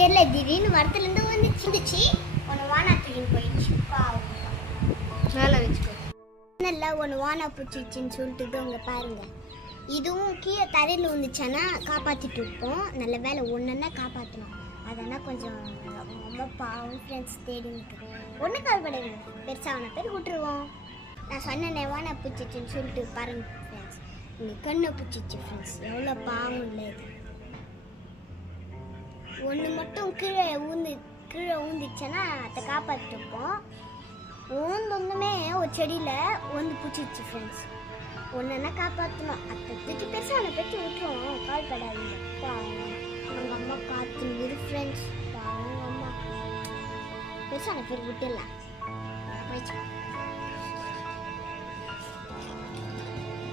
தெரியல, திடீர்னு மரத்துலேருந்து வந்துச்சு. ஒன்று வானா தூக்கின்னு போயிடுச்சு. மேலே வச்சுக்கோ. நல்லா ஒன்று வானா பிடிச்சிச்சின்னு சொல்லிட்டு அங்கே பாருங்க. இதுவும் கீழே தரையில் வந்துச்சானா காப்பாற்றிட்டு இருப்போம். நல்ல வேலை ஒன்றுன்னா காப்பாற்றணும். அதனால் கொஞ்சம் ரொம்ப பாவம் ஃப்ரெண்ட்ஸ் தேடி நிற்கிறோம். ஒன்று கவலைப்படாது, பெருசான பேர் விட்டுருவோம். நான் சொன்னேன் வானா பிடிச்சிச்சின்னு சொல்லிட்டு பாருங்க ஃப்ரெண்ட்ஸ். இங்கே கண்ணை பிடிச்சிச்சு ஃப்ரெண்ட்ஸ். எவ்வளோ பாவம் இல்லை இது. ஒன்று மட்டும் கீழே ஊந்துச்சுன்னா அதை காப்பாற்றிருப்போம். ஒன்றுமே ஒரு செடியில் ஒன்று பிடிச்சிச்சு ஃப்ரெண்ட்ஸ். ஒன்றுன்னா காப்பாற்றணும். அதை தூக்கி பெருசான பெற்று விட்டுருவோம். கவலைப்படாதீங்க. பாவம் அவங்க அம்மா பார்த்து ஒரு ஃப்ரெண்ட்ஸ். பாவம் அம்மா பெருசான பேர் விட்டுடலாம்.